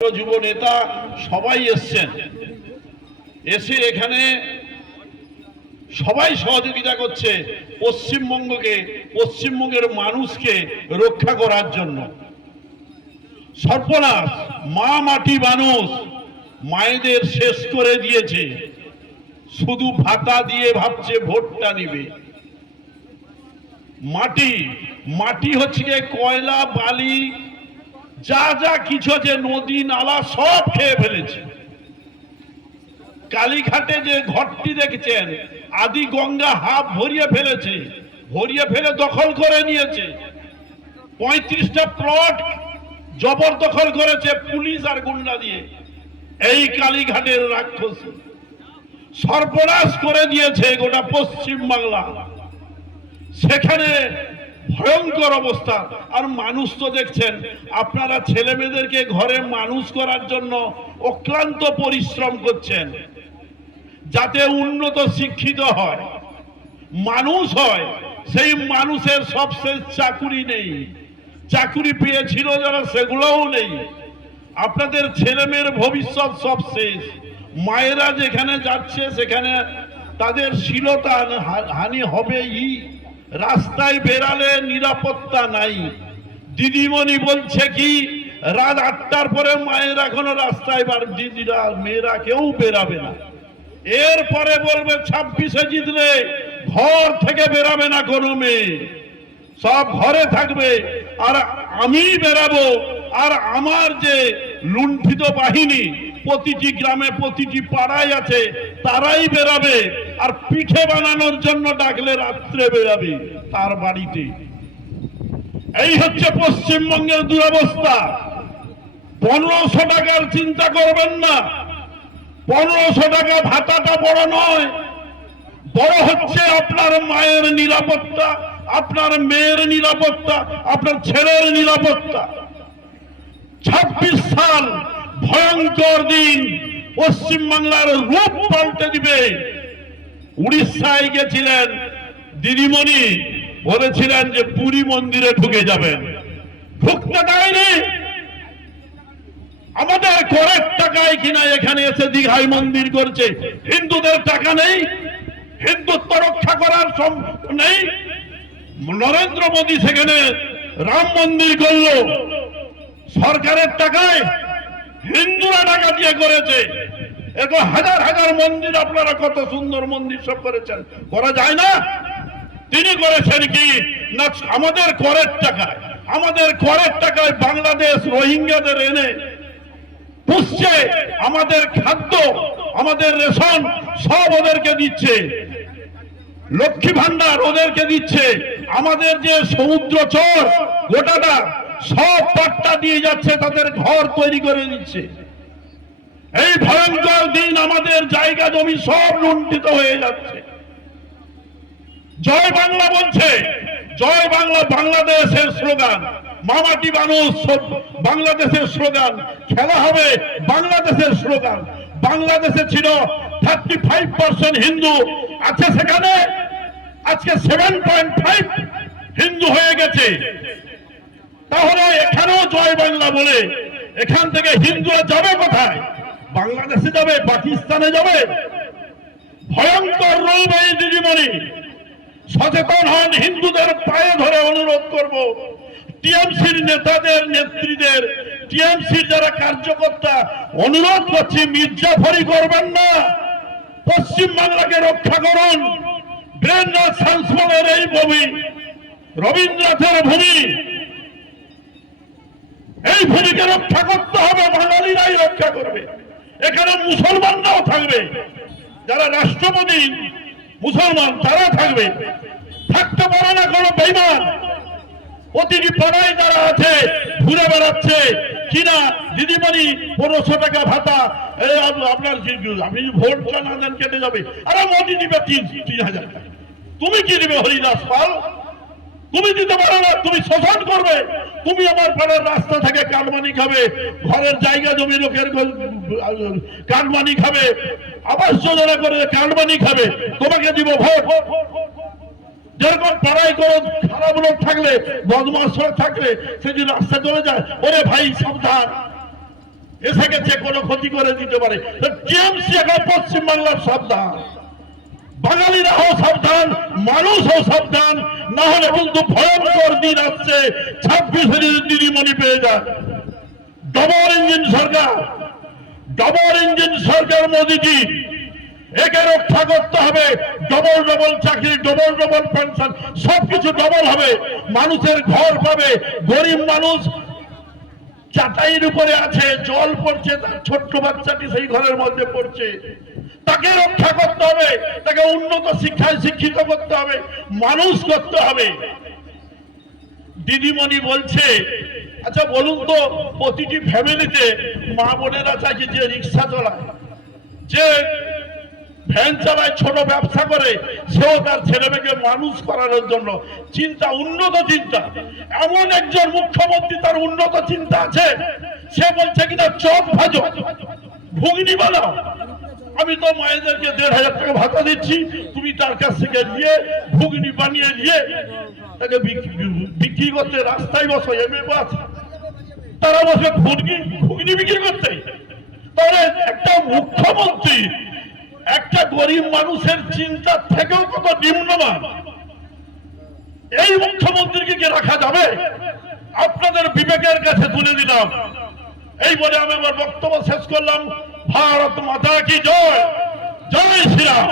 যুব নেতা সবাই এসছেন, এসে এখানে সবাই সহযোগিতা করছে পশ্চিমবঙ্গের মানুষকে রক্ষা করার জন্য। সর্বনাশ, মা মাটি মানুষ মায়েদের শেষ করে দিয়েছে, শুধু ভাতা দিয়ে ভাবছে ভোটটা নিবে। মাটি হচ্ছে কয়লা, বালি, যা যা কিছু আছে, নদী নালা সব খেয়ে ফেলেছে। কালীঘাটে যে ঘরটি দেখছেন, আদি গঙ্গা হাফ ভরিয়ে ফেলেছে, ভরিয়ে ফেলে দখল করে নিয়েছে। 35টা প্লট জবরদখল করেছে পুলিশ আর গুন্ডা দিয়ে। এই কালীঘাটের রাক্ষস সর্বনাশ করে দিয়েছে গোটা পশ্চিম বাংলা। সেখানে ভয়ঙ্কর অবস্থা। আর মানুষ তো দেখছেন, আপনারা ছেলে মেয়েদেরকে ঘরে মানুষ করার জন্য অক্লান্ত পরিশ্রম করছেন, যাতে উন্নত শিক্ষিত হয়, মানুষ হয়। সেই মানুষের সবশেষ চাকুরি নেই, চাকুরি পেয়েছিল যারা সেগুলোও নেই। আপনাদের ছেলে মেয়ের ভবিষ্যৎ সব শেষ। মায়েরা যেখানে যাচ্ছে সেখানে তাদের শ্লীলতা হানি হবেই। রাস্তায় বেরালে নিরাপত্তা নাই। দিদিমণি বলছে কি, রাত 8টার পরে মায়েরা এখনো রাস্তায় দিদিরা মেয়েরা কেউ বেরাবে না। এরপরে বলবে 26-এ জিতলে ঘর থেকে বেরাবে না কোনো মেয়ে, সব ঘরে থাকবে। আর আমি বেরাবো, আর আমার যে লুণ্ঠিত বাহিনী প্রতিটি গ্রামে প্রতিটি পাড়ায় আছে তারাই বেরাবে। আর পিঠে বানানোর জন্য ডাকলে রাত্রে বেরাবে তার বাড়িতে। এই হচ্ছে পশ্চিমবঙ্গের দুরবস্থা। 1500 টাকার চিন্তা করবেন না। 1500 টাকা ভাতাটা বড় নয়, বড় হচ্ছে আপনার মায়ের নিরাপত্তা, আপনার মেয়ের নিরাপত্তা, আপনার ছেলের নিরাপত্তা। 26 সাল ভয়ঙ্কর দিন, পশ্চিমবাংলার রূপ পাল্টে দিবে। উড়িষ্যায় গেছিলেন দিদিমণি, বলেছিলেন যে পুরী মন্দিরে ঢুকে যাবেন, ঢুকতে দেয়নি। আমাদের করের টাকায় কিনা এখানে এসে দীঘায় মন্দির করছে। হিন্দুদের টাকা নেই, হিন্দুত্ব রক্ষা করার নেই। নরেন্দ্র মোদী সেখানে রাম মন্দির করলো সরকারের টাকায়, হিন্দুরা টাকা দিয়ে করেছে। এরকম হাজার হাজার মন্দির, আপনারা কত সুন্দর মন্দির সব করেছেন, করা যায় না? তিনি করেছেন কি না, আমাদের করের টাকায় বাংলাদেশ রোহিঙ্গাদের এনে পুষছে, আমাদের খাদ্য, আমাদের রেশন সব ওদেরকে দিচ্ছে, লক্ষ্মী ভান্ডার ওদেরকে দিচ্ছে। আমাদের যে সমুদ্র চর গোটাটা সব পাট্টা দিয়ে যাচ্ছে, তাদের ঘর তৈরি করে দিচ্ছে। এই ভয়ঙ্কর দিন আমাদের জায়গা জমি সব লুণ্ঠিত হয়ে যাচ্ছে। জয় বাংলা বলছে, জয় বাংলা বাংলাদেশের স্লোগান, মামাটি মানুষ বাংলাদেশের স্লোগান, খেলা হবে বাংলাদেশের স্লোগান। বাংলাদেশে ছিল 35% হিন্দু, আছে সেখানে আজকে 7.5 হিন্দু হয়ে গেছে। তাহলে এখানেও জয় বাংলা বলে এখান থেকে হিন্দুরা যাবে কোথায়? বাংলাদেশে যাবে, পাকিস্তানে যাবে। ভয়ঙ্কর রূপ এই দিদিমণি। সচেতন হন, হিন্দুদের পায়ে ধরে অনুরোধ করব, টিএমসির নেতাদের, নেত্রীদের, টিএমসির যারা কার্যকর্তা, অনুরোধ করছি মির্জাফরি করবেন না। পশ্চিম বাংলাকে রক্ষা করুন। বীরেন্দ্রনাথ সান্সলের এই ভূমি, রবীন্দ্রনাথের ভূমি, এই ভূমিকে রক্ষা করতে হবে। বাঙালিরাই রক্ষা করবে, এখানে মুসলমানরাও থাকবে। যারা রাষ্ট্রপতি মুসলমান তারা থাকবে, থাকতে পারে না কোনো বেঈমান। প্রতিটি পাড়ায় যারা আছে ঘুরে বেড়াচ্ছে কিনা দিদিমণি 1500 টাকা ভাতা, আপনার আপনি ভোটটা না দেন কেটে যাবে। আরে মোদি দিবে 3,000 টাকা, তুমি কি দিবে হরিদাস পাল? তুমি দিতে পারো না, তুমি শোষণ করবে। তুমি আমার পাড়ার রাস্তা থেকে কাটমানি খাবে, ঘরের জায়গা জমি লোকের কাটমানি খাবে, আবাস যোজনা করে কাটমানি খাবে, তোমাকে দিব ভোট। যেরকম পাড়ায় কোনো খারাপ লোক থাকলে, বদমাশ থাকলে, সে যদি রাস্তা চলে যায়, ওরে ভাই সাবধান, এসে গেছে, কোনো ক্ষতি করে দিতে পারে। টিএমসি এখন পশ্চিমবাংলার সাবধান, বাঙালিরাও সাবধান, মানুষও সাবধান, না হলে কিন্তু ভয়ঙ্কর দিন আসছে। 26 দিদিমণি পেয়ে যায়। ডবল ইঞ্জিন সরকার, ডবল ইঞ্জিন সরকার মোদীজি, একে রক্ষা করতে হবে। ডবল ডবল চাকরি, ডবল ডবল পেনশন, সবকিছু ডবল হবে। মানুষের ঘর পাবে। গরিব মানুষ চাটাইয়ের উপরে আছে, জল পড়ছে, তার ছোট্ট বাচ্চাটি সেই ঘরের মধ্যে পড়ছে, তাকে রক্ষা করতে হবে। তাকে উন্নত শিক্ষায় শিক্ষিত করতে হবে, মানুষ করতে হবে। দিদিমণি বলছে, আচ্ছা বলুন তো, প্রতিটি ফ্যামিলিতে মা বোনেরা চাইছে যে রিক্সা চালায়, যে ভ্যান চালায়, ছোট ব্যবসা করে, সেও তার ছেলে মেয়েকে মানুষ করানোর জন্য চিন্তা, উন্নত চিন্তা। এমন একজন মুখ্যমন্ত্রী, তার উন্নত চিন্তা আছে। সে বলছে কিনা চপ ভাজো, ঘুগনি বানাও, আমি তো মায়েদেরকে 1500 টাকা ভাতা দিচ্ছি, তুমি তার কাছ থেকে নিয়ে ঘুগনি বানিয়ে নিয়ে তাকে বিক্রি করতে রাস্তায় বসো, এমএ বাস, তারা বসে ঘুগনি বিক্রি করতে। তাহলে একটা মুখ্যমন্ত্রী একটা গরিব মানুষের চিন্তার থেকেও কত নিম্নমান, এই মুখ্যমন্ত্রীকে কি রাখা যাবে? আপনাদের বিবেকের কাছে তুলে দিলাম। এই বলে আমি আমার বক্তব্য শেষ করলাম। ভারত মাতা কি জয়, জয় শ্রীরাম।